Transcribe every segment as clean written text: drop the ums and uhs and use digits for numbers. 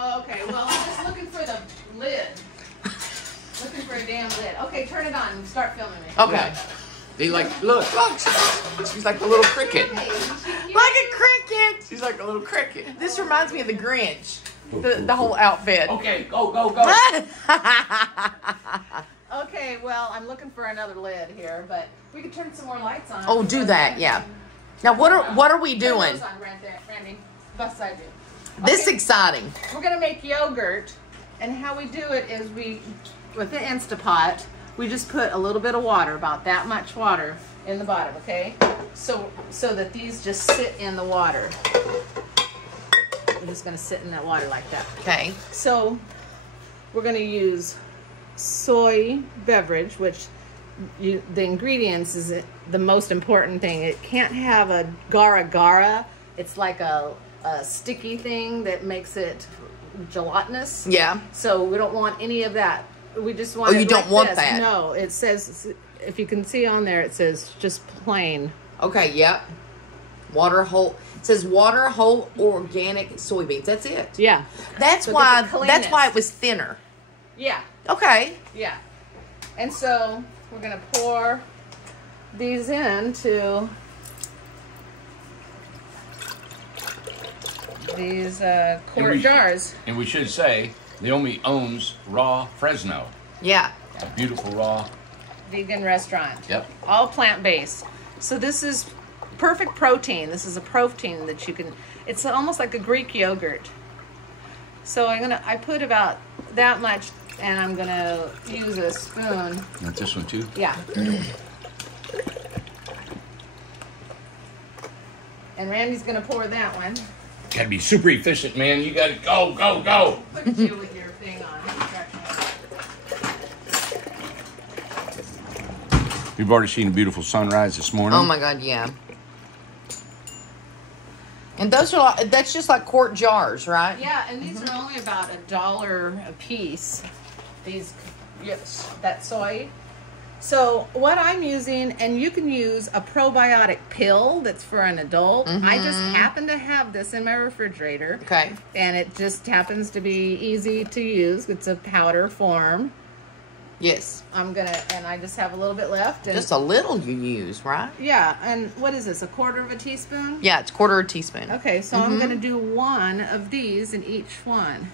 Oh, okay. Well, I'm just looking for the lid. Looking for a damn lid. Okay, turn it on and start filming me. Okay. They like, look. She's like a little cricket. Like a cricket. She's like a little cricket. This reminds me of the Grinch. The whole outfit. Okay, go. Okay, well, I'm looking for another lid here, but we could turn some more lights on. Oh, do that, yeah. Now, what are we doing? Turn those on right there, Randy. Best I do. This is exciting. We're gonna make yogurt, and how we do it is with the Instapot, we just put a little bit of water, about that much water, in the bottom. Okay, so that these just sit in the water. We're just gonna sit in that water like that. Okay. So we're gonna use soy beverage, which the ingredients is the most important thing. It can't have a gara. It's like a sticky thing that makes it gelatinous. Yeah. So we don't want any of that. We just want. Oh, you don't want that? No, it says, if you can see on there, it says just plain. Okay. Yep. Water whole. It says water whole organic soybeans. That's it. Yeah. That's So why. get the That's why cleanness. it was thinner. Yeah. Okay. Yeah. And so we're gonna pour these into these quart jars. And we should say, Naomi owns Raw Fresno. Yeah. A beautiful raw. Vegan restaurant. Yep. All plant-based. So this is perfect protein. This is a protein that you can, it's almost like a Greek yogurt. So I put about that much, and I'm gonna use a spoon. Want this one too? Yeah. And Randy's gonna pour that one. Gotta be super efficient, man. You gotta go. Look at you with your thing on. We've already seen a beautiful sunrise this morning. Oh my God, yeah. And those are that's just like quart jars, right? Yeah, and these are only about $1 a piece. These, yes, that soy. So what I'm using, and you can use a probiotic pill that's for an adult. I just happen to have this in my refrigerator. Okay. And it just happens to be easy to use. It's a powder form. Yes. And I just have a little bit left. And Just a little you use, right? yeah, and what is this, 1/4 of a teaspoon? Yeah, it's 1/4 teaspoon. Okay, so I'm gonna do one of these in each one.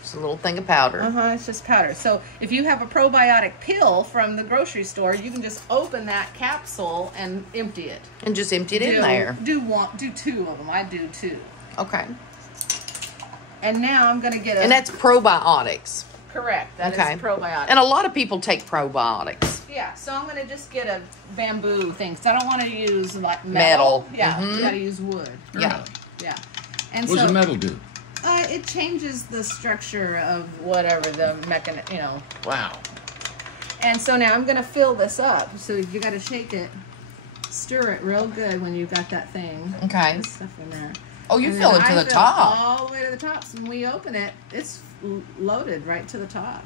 Just a little thing of powder. It's just powder. So if you have a probiotic pill from the grocery store, you can just open that capsule and empty it. And just empty it in there. Do 2 of them. I do 2. Okay. And now I'm gonna get a. And that's probiotics. Correct. That is probiotic. And a lot of people take probiotics. Yeah. So I'm gonna just get a bamboo thing, because I don't want to use like Metal. Yeah. You gotta use wood. Yeah. Yeah. And What does so the metal do? it changes the structure of whatever the mechanism, Wow. And so now I'm going to fill this up. So you got to shake it, stir it real good when you've got that thing. Okay. There's stuff in there. Oh, you And fill then it to I the fill top. all the way to the top. So when we open it, it's loaded right to the top.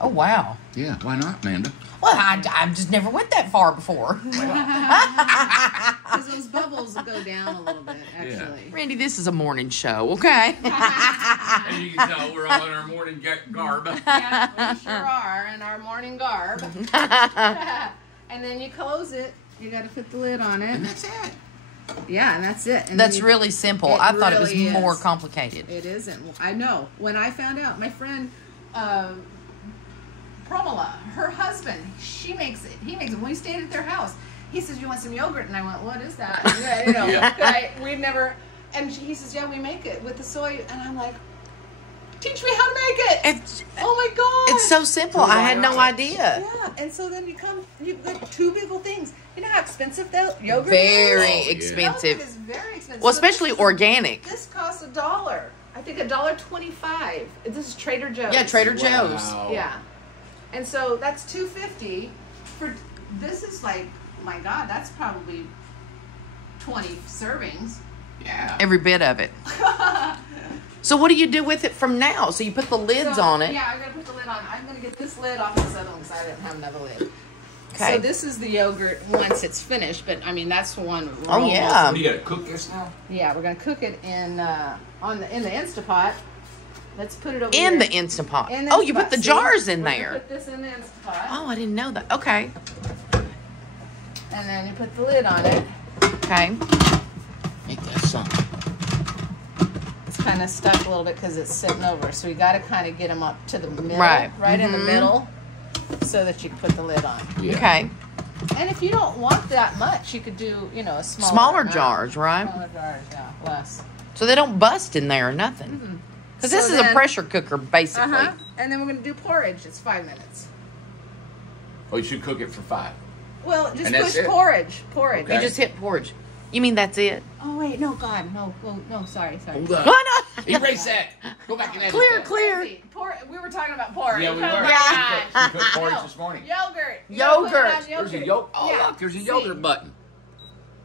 Oh, wow. Yeah, why not, Amanda? Well, I just never went that far before. Because those bubbles go down a little bit, actually. Randy, this is a morning show, okay? As you can tell, we're all in our morning garb. Yeah, we sure are in our morning garb. And then you close it. You got to put the lid on it. And that's it. Yeah, and that's it. And That's then really simple. It I thought it was really more is. complicated. It isn't. I know. When I found out, my friend Promola, her husband, he makes it. When we stayed at their house, he says, "You want some yogurt?" And I went, "What is that?" Yeah, you know, we've never. And he says, "Yeah, we make it with the soy." And I'm like, "Teach me how to make it!" Oh my God! It's so simple. I had no idea. Yeah, and so then you get 2 big things. You know how expensive that yogurt Very is? expensive. Yogurt is very expensive. Well, So especially this organic. This costs $1. I think $1.25. This is Trader Joe's. Yeah, Trader Joe's. Wow. Yeah, and so that's $2.50 for. This is like, my God, that's probably 20 servings. Yeah. Every bit of it. So what do you do with it from now? So you put the lids on it. Yeah, I'm gonna put the lid on. I'm gonna get this lid off this other one because I didn't have another lid. Okay. So this is the yogurt once it's finished, but I mean that's the one. Oh yeah. What, do you got to cook this now? Yeah, we're gonna cook it in the Instapot. Let's put it over In here. the Instant Pot. In the Oh, you Instapot. put the See? jars in We're gonna there. Put this in the Instapot. Oh, I didn't know that. Okay. And then you put the lid on it. Okay. Ain't that something? It's kind of stuck a little bit because it's sitting over. So we got to kind of get them up to the middle, Right. in the middle, so that you can put the lid on. Yeah. Okay. And if you don't want that much, you could do, a Smaller amount. jars, right? Smaller jars, yeah, less. So they don't bust in there or nothing. Because this is a pressure cooker, basically. And then we're going to do porridge. It's 5 minutes. Oh, you should cook it for 5. Well, just And that's push it? porridge. Okay. You just hit porridge. You mean that's it? Oh, wait, no, God, no, sorry. Hold up. Why not? Erase that. Go back and edit Clear, that. clear. We were talking about porridge. Yeah, we were. Oh, my Yeah. gosh. She cooked porridge No. this morning. Yogurt. You Yogurt. gotta put it on There's a yogurt. Oh, Yeah. look, there's a See? yogurt button.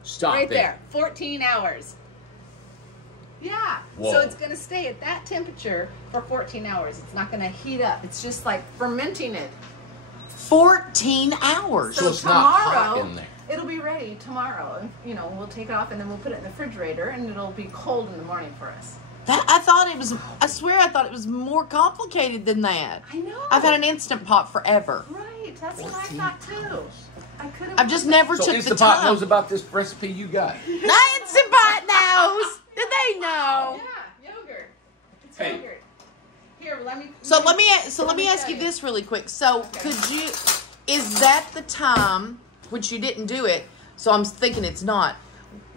Stop Right it. there. 14 hours. Yeah. Whoa. So it's going to stay at that temperature for 14 hours. It's not going to heat up. It's just like fermenting it. 14 hours. So it's not hot in there. It'll be ready tomorrow. We'll take it off and then we'll put it in the refrigerator and it'll be cold in the morning for us. I swear I thought it was more complicated than that. I know. I've had an Instant Pot forever. Right. That's what I thought too. I could have. I've just never So took the Instapot time. knows about this recipe you got. The Instant Pot knows. Did they know? Yeah, yogurt. It's Hey. yogurt. Here, let me. So let me ask tell you this really quick. So is that the time, which you didn't do it, so I'm thinking it's not.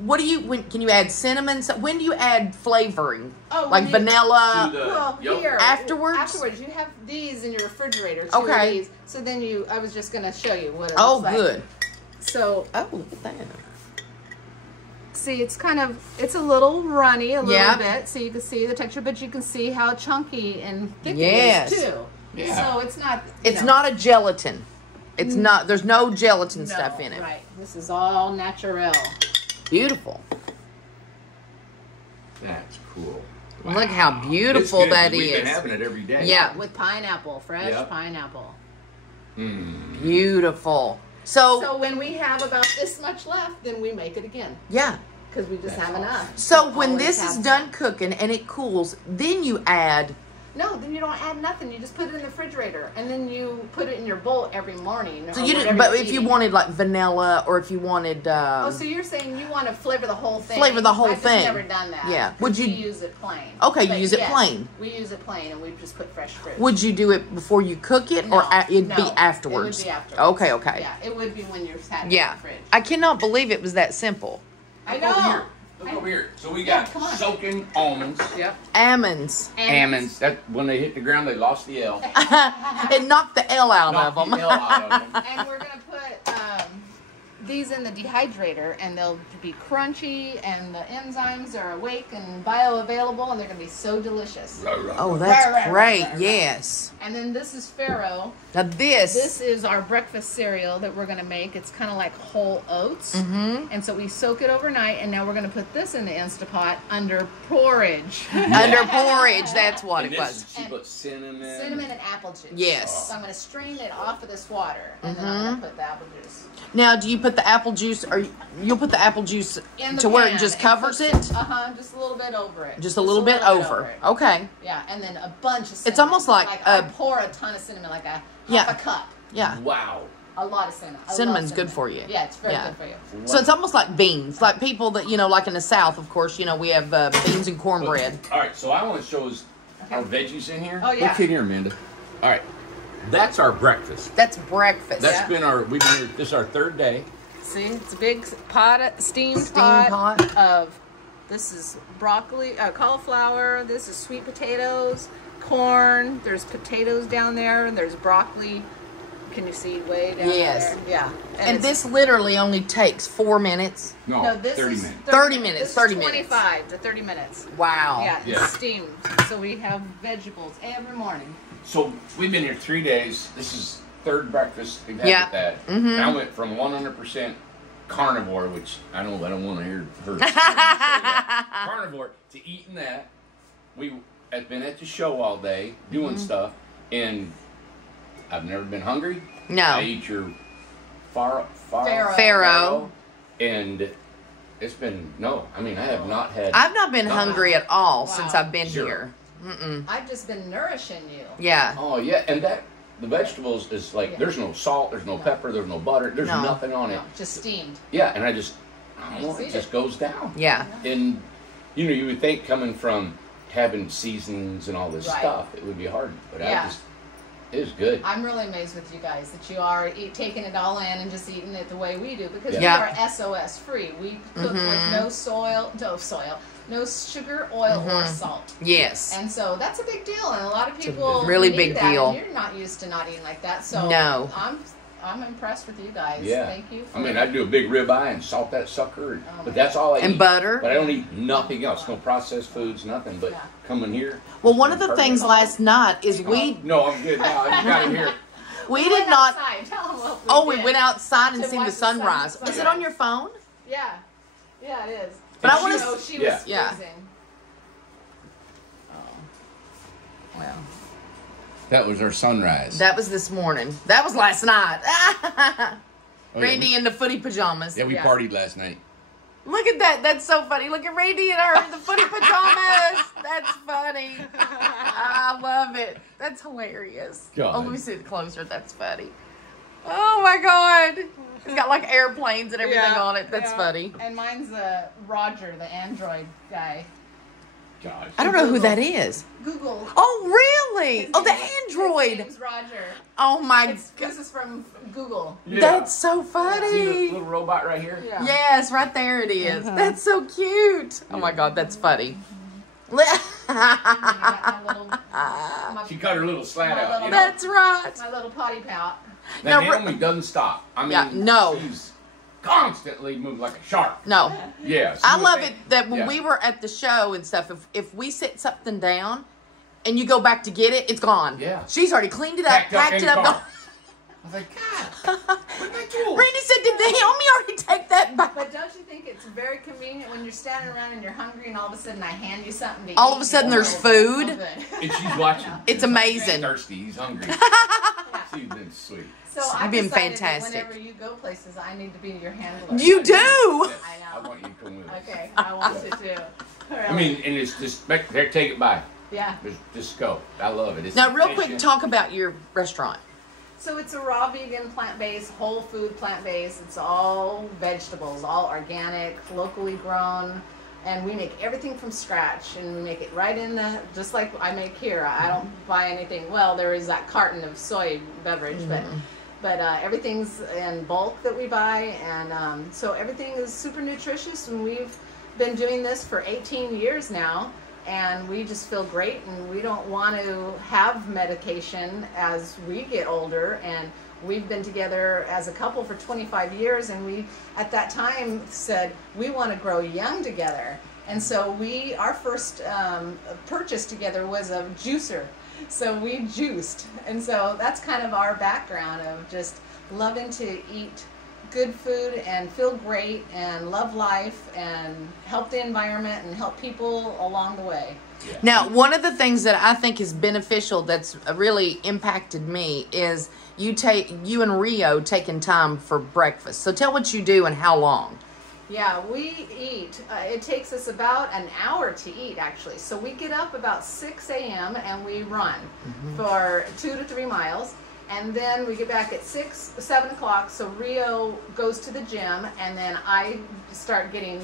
Can you add cinnamon? So when do you add flavoring? Oh, like when you- vanilla? To the Well, yogurt. here. Afterwards? Afterwards, you have these in your refrigerator. Two Okay. Of these. So then I was just going to show you what it Oh, looks like. good. So, Oh, look at that. see, it's a little runny a little Yeah. bit, so you can see the texture, but you can see how chunky and thick Yes. it is, too. Yeah. So it's not... It's not a gelatin. It's not. There's no gelatin stuff in it. Right. This is all natural. Beautiful. That's cool. Look how beautiful It's good, that 'cause We've been is. having it every day. Yeah. With pineapple, fresh Yep. pineapple. Beautiful. So when we have about this much left, then we make it again. Yeah. Because we just have enough. So We when always this have is some. done cooking and it cools, then you add. No, then you don't add nothing. You just put it in the refrigerator, and then you put it in your bowl every morning. So or you didn't. whatever But you're if you eating. wanted like vanilla, or if you wanted. Oh, so you're saying you want to flavor the whole thing? Flavor the whole I've thing. Just never done that. Yeah. 'Cause Would you- We use it plain. Okay, you But use it yes, plain. We use it plain, and we just put fresh fruit. Would you do it before you cook it, or it'd be afterwards? It would be afterwards. Okay. Okay. Yeah, it would be when you're sat in Yeah. the fridge. I cannot believe it was that simple. I Look over know. here. Look over here. So we Yeah, got come on. soaking almonds. Yep. Almonds. Almonds. That when they hit the ground, they lost the L. It knocked the L out Knocked of the them. L out of them. And we're gonna put these in the dehydrator, and they'll be crunchy, and the enzymes are awake and bioavailable, and they're gonna be so delicious. Oh, that's Right. great. Yes. And then this is farro. Now this. This is our breakfast cereal that we're gonna make. It's kind of like whole oats, and so we soak it overnight, and now we're gonna put this in the Instapot under porridge. Under porridge. That's what And it this, was. she put cinnamon. Cinnamon and apple juice. Yes. So I'm gonna strain it off of this water, and then I'm gonna put the apple juice. Now, do you put the apple juice, or you'll put the apple juice In the to where it pan just and covers cook it? Just a little bit over it. Just a little bit over. it. Okay. Yeah, and then a bunch of cinnamon. It's almost like I a- pour a ton of cinnamon, like half Yeah. a cup. Yeah. Wow. A lot of cinnamon. I love Cinnamon's cinnamon. good for you. Yeah, it's very Yeah. good for you. So it's almost like beans. Like people that, like in the South, of course, we have beans and cornbread. All right, so I want to show us our veggies in here. Oh, yeah. Look in here, Amanda. All right, that's our breakfast. That's breakfast. That's been we've been here, this is our third day. See, it's a big steamed Steam pot, pot. of, this is broccoli, cauliflower, this is sweet potatoes, corn, there's potatoes down there, and there's broccoli. Can you see way down Yes. there? Yeah. And it's- this literally only takes 4 minutes. No, this 30 is minutes. 30 minutes, This 30 is minutes. 25 to 30 minutes. Wow. Yeah, Yeah. it's steamed. So we have vegetables every morning. So we've been here 3 days. This is third breakfast we've had Yeah. with that. Mhm. I went from 100% carnivore, which I don't want to hear her say that. Carnivore to eating that. We have been at the show all day doing stuff, and I've never been hungry. No. I eat your Faro. And it's been, I have not had. I've not been hungry at all Wow. since I've been Zero. here. Mm-mm. I've just been nourishing you. Yeah. Oh, yeah. And the vegetables is like, there's no salt, there's no pepper, there's no butter, there's No. nothing on it. No, just steamed. Yeah, and I don't know, Just it eat just it. goes down. Yeah. And, you would think coming from having seasonings and all this Right. stuff, it would be hard. But Yeah. it was good. I'm really amazed with you guys that you are taking it all in and just eating it the way we do, because Yeah. we Yeah. are SOS free. We cook with no sugar, oil, or salt. Yes. And so that's a big deal, and a lot of people really need big that, deal. And you're not used to not eating like that, so No. I'm impressed with you guys. Yeah. Thank you. I'd do a big ribeye and salt that sucker, but that's all I eat. And butter. But I don't eat nothing else. No processed foods, nothing. But coming here. Well, one of the perfect. things last night is No, I'm good now. I got it here. we went did not. outside. Tell 'em what Oh, we did. went outside and To seen watch the the sun- sunrise. Is it on your phone? Yeah, yeah, it is. But I And wanna she- So she yeah. was Yeah. freezing. Well, That was our sunrise. that was this morning. That was last night. Oh, Randy in the footy pajamas. we Yeah. partied last night. Look at that. That's so funny. Look at Randy and her in the footy pajamas. That's funny. I love it. That's hilarious. God. Oh, let me see it closer. That's funny. Oh my God. It's got like airplanes and everything on it. That's funny. And mine's Roger, the Android guy. Gosh. I don't know who that is. Google. Oh, really? Oh, the His Android. name's Roger. Oh my This is from Google. Yeah. That's so See the funny. little robot right here? Yeah. Yes, right there it is. That's so cute. Oh my God, that's funny. My little, my, She cut her little slat My out. little- You know? That's right. my little potty pout. Now, Now, Naomi doesn't stop. Yeah, no. She's constantly moving like a shark. No, Yeah. so I you would love think- it that when yeah. we were at the show and stuff, if we set something down and you go back to get it, it's gone. Yeah. She's already cleaned it up, Packed packed in it up. car. I was like, God, where'd my tools? Randy said, did Naomi already take that back? But don't you think it's very convenient when you're standing around and you're hungry and all of a sudden I hand you something to eat? All of a sudden there's food. And she's watching. It's amazing. He's thirsty. He's hungry. She's been sweet. So I You've been decided that fantastic. whenever you go places, I need to be your handler. You do. I I know. want you to come with us. Okay, I want to too. I mean, and it's just, there, take it by. Yeah. Just go. I love it. It's Now, real quick, efficient. talk about your restaurant. So it's a raw vegan, plant-based, whole food plant-based. It's all vegetables, all organic, locally grown, and we make everything from scratch. And we make it right in the, just like I make here. I don't buy anything. Well, there is that carton of soy beverage, but everything's in bulk that we buy, and so everything is super nutritious. And we've been doing this for 18 years now. And we just feel great, and we don't want to have medication as we get older. And we've been together as a couple for 25 years, and we at that time said we want to grow young together. And so our first purchase together was a juicer. So we juiced, and so that's kind of our background of just loving to eat good food and feel great and love life and help the environment and help people along the way. Yeah. Now, one of the things that I think is beneficial that's really impacted me is you and Rio taking time for breakfast. So tell what you do and how long. Yeah, we eat. It takes us about an hour to eat, actually. So we get up about 6 a.m. and we run for 2 to 3 miles. And then we get back at 7 o'clock. So Rio goes to the gym, and then I start getting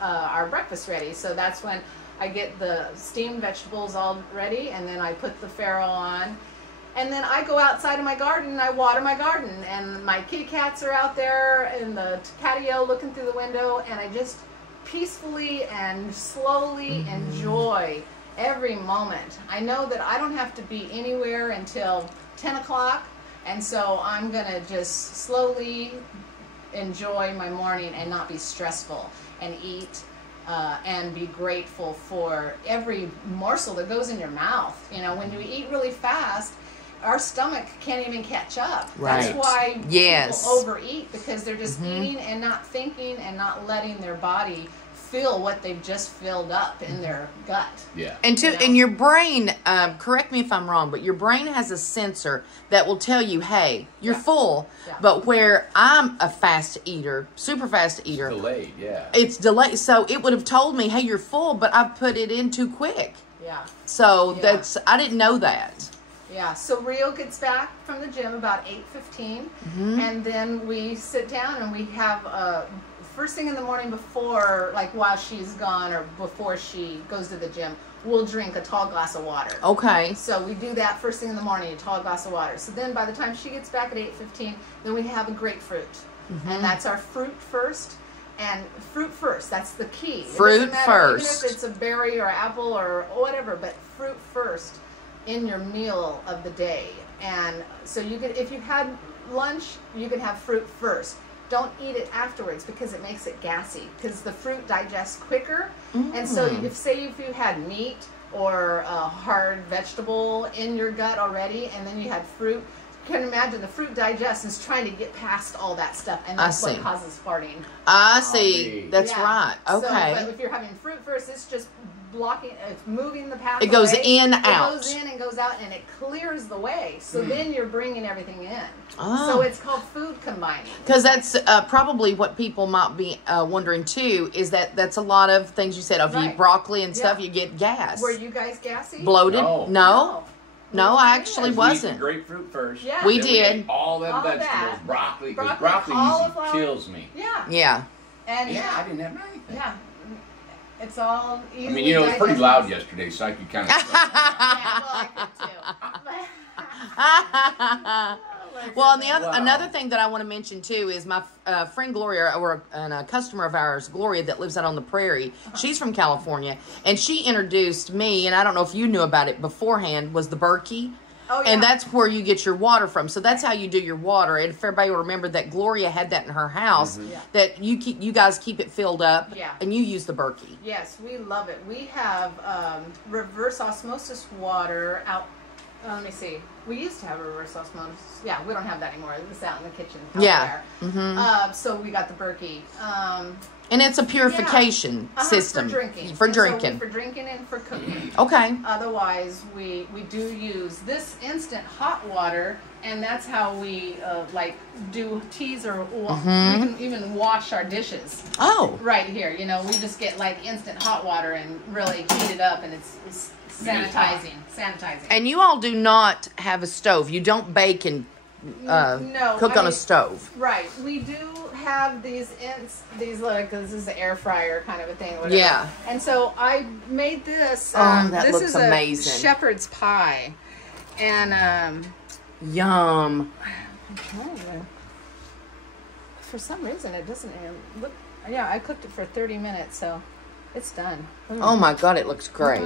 our breakfast ready. So that's when I get the steamed vegetables all ready, and then I put the farro on. And then I go outside in my garden and I water my garden. And my kitty cats are out there in the patio looking through the window, and I just peacefully and slowly enjoy every moment. I know that I don't have to be anywhere until 10 o'clock, and so I'm gonna just slowly enjoy my morning and not be stressful and eat and be grateful for every morsel that goes in your mouth. You know, when you eat really fast, our stomach can't even catch up. Right. That's why Yes. people overeat, because they're just eating and not thinking and not letting their body feel what they've just filled up in their gut. Yeah. And You know? and your brain, correct me if I'm wrong, but your brain has a sensor that will tell you, hey, you're full. Yeah. But where I'm a fast eater, super fast eater, Delayed, yeah. it's delayed. So it would have told me, hey, you're full, but I put it in too quick. Yeah. So Yeah. I didn't know that. Yeah, so Rio gets back from the gym about 8:15, and then we sit down and we have first thing in the morning before, like while she's gone or before she goes to the gym, we'll drink a tall glass of water. Okay. So we do that first thing in the morning, a tall glass of water. So then by the time she gets back at 8:15, then we have a grapefruit, and that's our fruit first. And fruit first, that's the key. Fruit It doesn't matter, first. even if it's a berry or apple or whatever, but fruit first in your meal of the day. And so you could, if you had lunch, you can have fruit first. Don't eat it afterwards because it makes it gassy, because the fruit digests quicker. And so if you had meat or a hard vegetable in your gut already, and then you had fruit, you can imagine the fruit digests and is trying to get past all that stuff, and that's what causes farting. I see. That's Yeah. right. Okay. So, but if you're having fruit first, it's just blocking, it's moving the pathway. It goes in, out. It goes in and goes out, and it clears the way. So then you're bringing everything in. Ah. So it's called food combining. Because that's probably what people might be wondering too, is that that's a lot of things you said. If you eat Right. broccoli and stuff, Yeah. you get gas. Were you guys gassy? Bloated? No. No, I actually We wasn't. ate the grapefruit first. Yeah. We Then did. ate all them All vegetables, that. broccoli, because Broccoli, broccoli cauliflower. usually kills me. Yeah. Yeah. And Yeah, I didn't have anything. yeah. It's all easily I mean, you know, it was pretty digestible. loud yesterday, so I could kind of. Yeah, well, I could too. Well, and Wow. another thing that I want to mention too is my friend Gloria, or a customer of ours, Gloria, that lives out on the prairie. She's from California, and she introduced me, and I don't know if you knew about it beforehand, was the Berkey. Oh, yeah. And that's where you get your water from. So that's how you do your water. And if everybody will remember that Gloria had that in her house, that you guys keep it filled up, Yeah. and you use the Berkey. Yes, we love it. We have reverse osmosis water out. Let me see. We used to have reverse osmosis. Yeah, we don't have that anymore. It's out in the kitchen. Out Yeah. there. So we got the Berkey. And it's a purification system. For drinking. For And so drinking. for drinking and for cooking. Okay. Otherwise, we do use this instant hot water, and that's how we do teas, or we can even wash our dishes. Oh. Right here, you know, we just get like instant hot water and really heat it up, and it's sanitizing. And you all do not have a stove. You don't bake and No, cook I on a mean, stove. Right. We do have these like, this is an air fryer kind of a thing. Whatever. Yeah. And so I made this. Oh, that this looks is amazing. A shepherd's pie, and Yum. for some reason it doesn't look. Yeah, I cooked it for 30 minutes, so it's done. Oh my God, it looks great.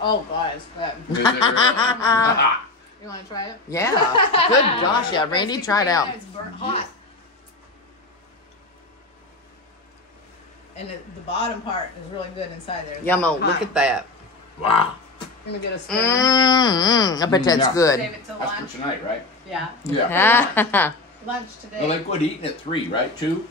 Oh, God, it's good. Is it really? You want to try it? Yeah. Good gosh, yeah. Randy, try it out. It's burnt hot. And the bottom part is really good inside there. Yummo, look at that. Wow. Let me get a spoon. I bet that's Yeah. Save good. it till That's for lunch. tonight, right? Yeah. Yeah. Lunch today. Well, like what, eating at 3, right? 2?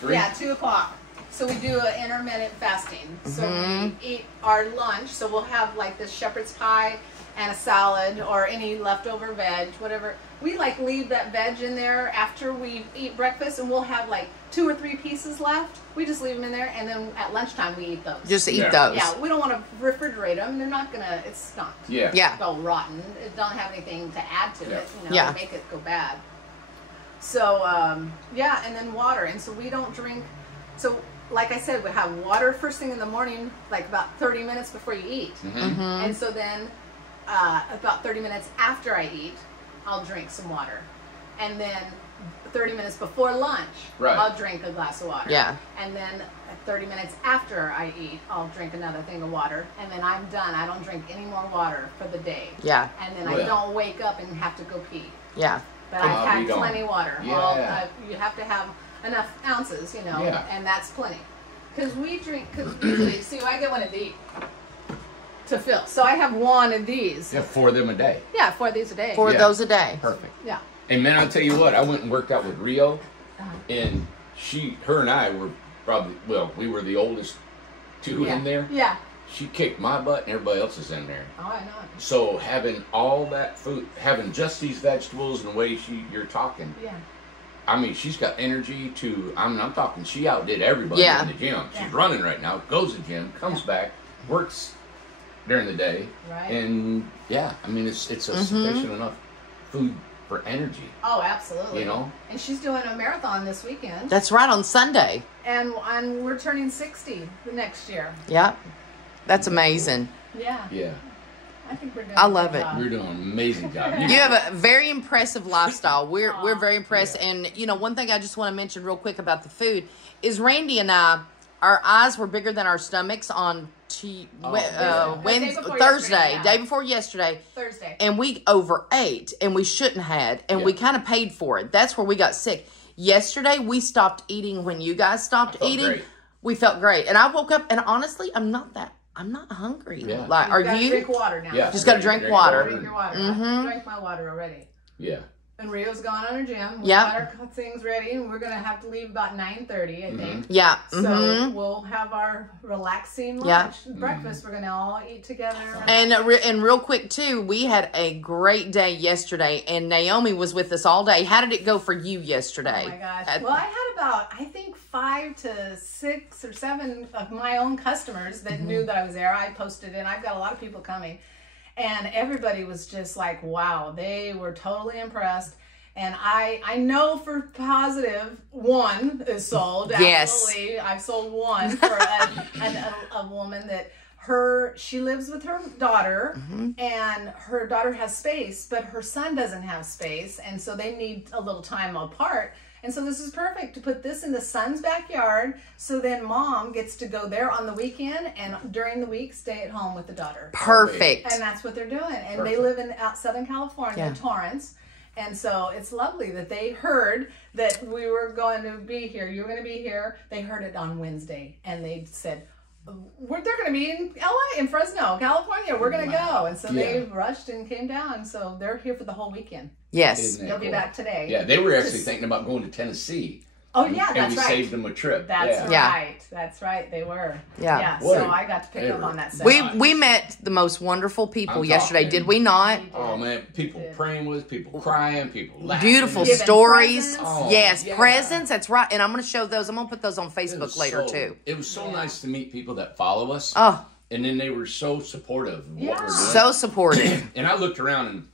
3? Yeah, 2 o'clock. So we do an intermittent fasting. So we eat our lunch. So we'll have like this shepherd's pie and a salad or any leftover veg, whatever. We like leave that veg in there after we eat breakfast, and we'll have like 2 or 3 pieces left. We just leave them in there, and then at lunchtime we eat those. Just eat Yeah. those. Yeah, we don't want to refrigerate them. They're not gonna. It's not. Yeah. Yeah. Go rotten. It don't have anything to add to it. You know, Yeah. make it go bad. So yeah, and then water. And so we don't drink. So like I said, we have water first thing in the morning, like about 30 minutes before you eat. And so then about 30 minutes after I eat, I'll drink some water. And then 30 minutes before lunch, Right. I'll drink a glass of water. Yeah. And then 30 minutes after I eat, I'll drink another thing of water. And then I'm done. I don't drink any more water for the day. Yeah. And then I Well. don't wake up and have to go pee. Yeah. But Oh, I've had we don't. plenty water. Yeah. Well, you have to have enough ounces, you know, Yeah. and that's plenty. Because we drink, because usually, see, I get one of these to fill. So I have one of these. Yeah, 4 of them a day. Yeah, 4 of these a day. 4 of Yeah. those a day. Perfect. Yeah. And man, I'll tell you what, I went and worked out with Rio, Uh-huh. and her and I were probably, well, we were the oldest too in there. Yeah. She kicked my butt and everybody else is in there. Oh, I know. So having all that food, having just these vegetables and the way you're talking. Yeah. I mean, she's got energy to, I'm talking, she outdid everybody in the gym. She's running right now, goes to the gym, comes back, works during the day. Right. And yeah, I mean, it's a sufficient enough food for energy. Oh, absolutely. You know? And she's doing a marathon this weekend. That's right, on Sunday. And we're turning 60 the next year. Yep. That's amazing. Yeah. Yeah. I think we're doing I love it. We're doing an amazing job. You have a very impressive lifestyle. We're very impressed. Yeah. And, you know, one thing I just want to mention real quick about the food is Randy and I, our eyes were bigger than our stomachs on Thursday, day before yesterday. Thursday. And we overate, and we shouldn't have, and we kind of paid for it. That's where we got sick. Yesterday, we stopped eating when you guys stopped eating. Great. We felt great. And I woke up, and honestly, I'm not hungry. Yeah. Like, are you? Drink water now. Yeah. Just got to drink water. Drink your water. I drank my water already. Yeah. And Rio's gone on her gym. We got our things ready, and we're going to have to leave about 9:30, I think. Yeah. So we'll have our relaxing lunch, breakfast. We're going to all eat together. And real quick, too, we had a great day yesterday, and Naomi was with us all day. How did it go for you yesterday? Oh, my gosh. Well, I had about, I think, 5 to 6 or 7 of my own customers that knew that I was there. I posted, and I've got a lot of people coming. And everybody was just like, wow, they were totally impressed. And I know for positive, one is sold. Yes. Absolutely. I've sold one for a woman that she lives with her daughter, and her daughter has space, but her son doesn't have space. And so they need a little time apart. And so this is perfect to put this in the son's backyard, so then mom gets to go there on the weekend, and during the week stay at home with the daughter. Perfect. And that's what they're doing. And they live in Southern California, Torrance. And so it's lovely that they heard that we were going to be here. You were going to be here. They heard it on Wednesday, and they said, they're going to be in LA, in Fresno, California. We're going to go. And so they rushed and came down. So they're here for the whole weekend. Yes. They'll be back today. Yeah, they were actually thinking about going to Tennessee. Oh, yeah, that's right. And we saved them a trip. That's right. That's right. They were. Yeah. So I got to pick up on that stuff. We met the most wonderful people yesterday, did we not? Oh, man. People praying with us, people crying, people laughing. Beautiful stories. Presents. Presents. That's right. And I'm going to show those. I'm going to put those on Facebook later, too. It was so nice to meet people that follow us. Oh. And then they were so supportive of what we're doing. So supportive. And I looked around, and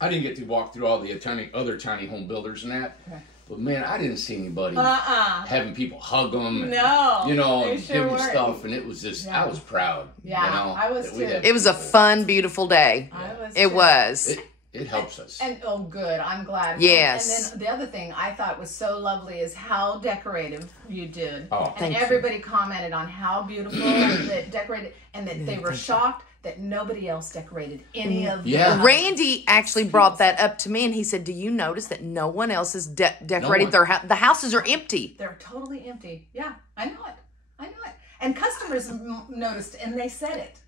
I didn't get to walk through all the other tiny home builders and that. Okay. But man, I didn't see anybody having people hug them. And, and give them stuff. And it was just, I was proud. Yeah, I was too. It was a fun, beautiful day. It was. It helps us. And oh, good. I'm glad. Yes. And then the other thing I thought was so lovely is how decorative you did. Oh, and everybody commented on how beautiful that decorated, and that they were shocked that nobody else decorated any of them. Yeah. Randy actually brought that up to me, and he said, do you notice that no one else has decorated their house? The houses are empty. They're totally empty. Yeah, I know it. And customers noticed, and they said it.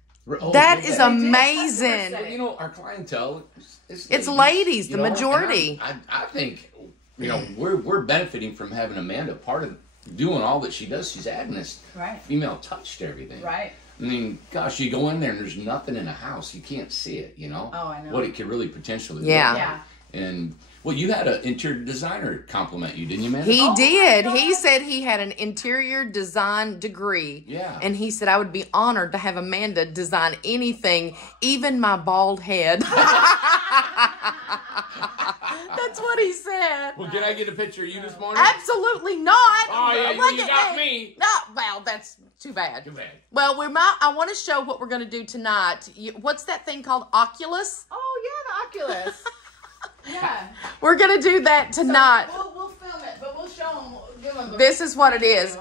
That is amazing. Well, you know, our clientele, it's ladies, the majority. I think, we're benefiting from having Amanda part of doing all that she does. She's adding this female touch to everything. Right. I mean, gosh, you go in there and there's nothing in a house. You can't see it, Oh, I know. what it could really potentially look like. And, well, you had an interior designer compliment you, didn't you, man? He did. He said he had an interior design degree. Yeah. And he said, I would be honored to have Amanda design anything, even my bald head. That's what he said. Well, can I get a picture of you this morning? Absolutely not. Oh, yeah, you got me. No, well, that's too bad. Too bad. Well, I want to show what we're going to do tonight. What's that thing called? Oculus? Oh, yeah, the Oculus. Yeah. We're going to do that tonight. So we'll film it, but we'll show them. This is what it is.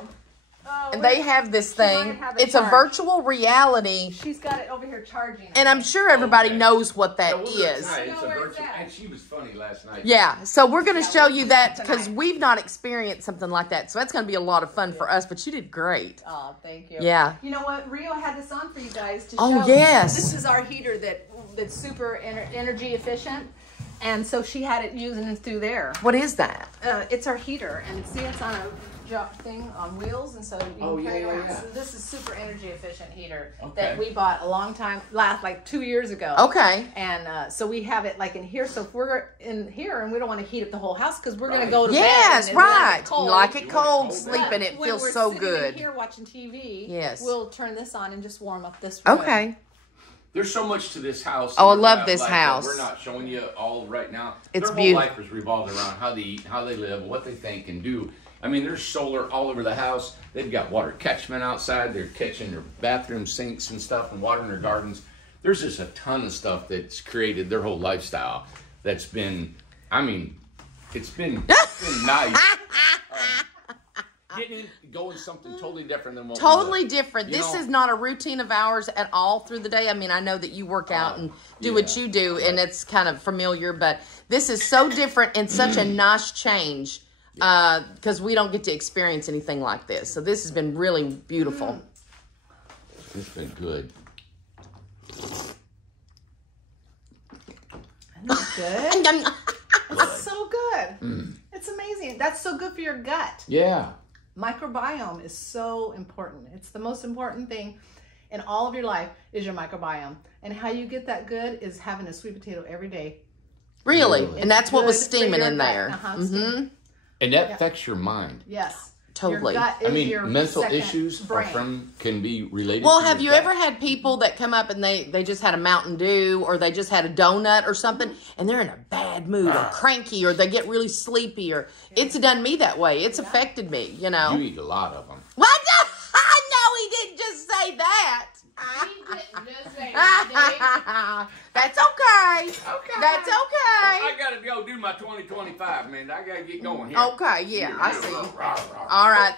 And they have this thing. It's a virtual reality. She's got it over here charging. And I'm sure everybody knows what that is. It's a virtual. And she was funny last night. Yeah. So we're going to show you that because we've not experienced something like that. So that's going to be a lot of fun for us. But you did great. Oh, thank you. Yeah. You know what? Rio had this on for you guys to show. Oh, yes. This is our heater that's super energy efficient. And so she had it using it through there. What is that? It's our heater. And see, it's on a thing on wheels, and so you can carry it around. So this is super energy efficient heater Okay. that we bought a long time, like 2 years ago. Okay. And so we have it like in here. So if we're in here and we don't want to heat up the whole house because we're going to go to yes, bed. Right. Cold. Like it cold, But sleeping. It when feels we're so sitting good. In here watching TV. Yes. We'll turn this on and just warm up this room. Okay. There's so much to this house. Oh, I love this house. We're not showing you all right now. It's Their beautiful. whole life is revolved around how they eat, how they live, what they think and do. I mean, there's solar all over the house. They've got water catchment outside their kitchen, their bathroom sinks and stuff, and water in their gardens. There's just a ton of stuff that's created their whole lifestyle. That's been, I mean, it's been nice. Going something totally different than what Totally we different. You This know- is not a routine of ours at all through the day. I mean, I know that you work out and do what you do, and it's kind of familiar, but this is so different and such a nice change because we don't get to experience anything like this. So this has been really beautiful. It's been good. That's good. It's so good. It's amazing. That's so good for your gut. Yeah. Microbiome is so important. It's the most important thing in all of your life is your microbiome. And how you get that good is having a sweet potato every day. Really? And that's what was Good for steaming your in gut. there. Steam. And that affects your mind. Yes. Totally. Your gut is I mean, your mental second issues brain. can be related Well, to have you your gut. ever had people that come up and they just had a Mountain Dew or they just had a donut or something and they're in a bad mood or cranky or they get really sleepy or it's done me that way. It's affected me, you know. You eat a lot of them. What? I know he didn't just say that. He didn't just say that, That's okay. Okay. That's okay. I gotta go do my 2025, man. I gotta get going here. Okay, yeah, I see. All right.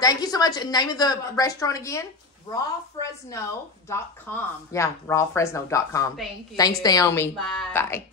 Thank you so much. And name of the restaurant again? rawfresno.com. Yeah, rawfresno.com. Thank you. Thanks, Naomi. Bye. Bye.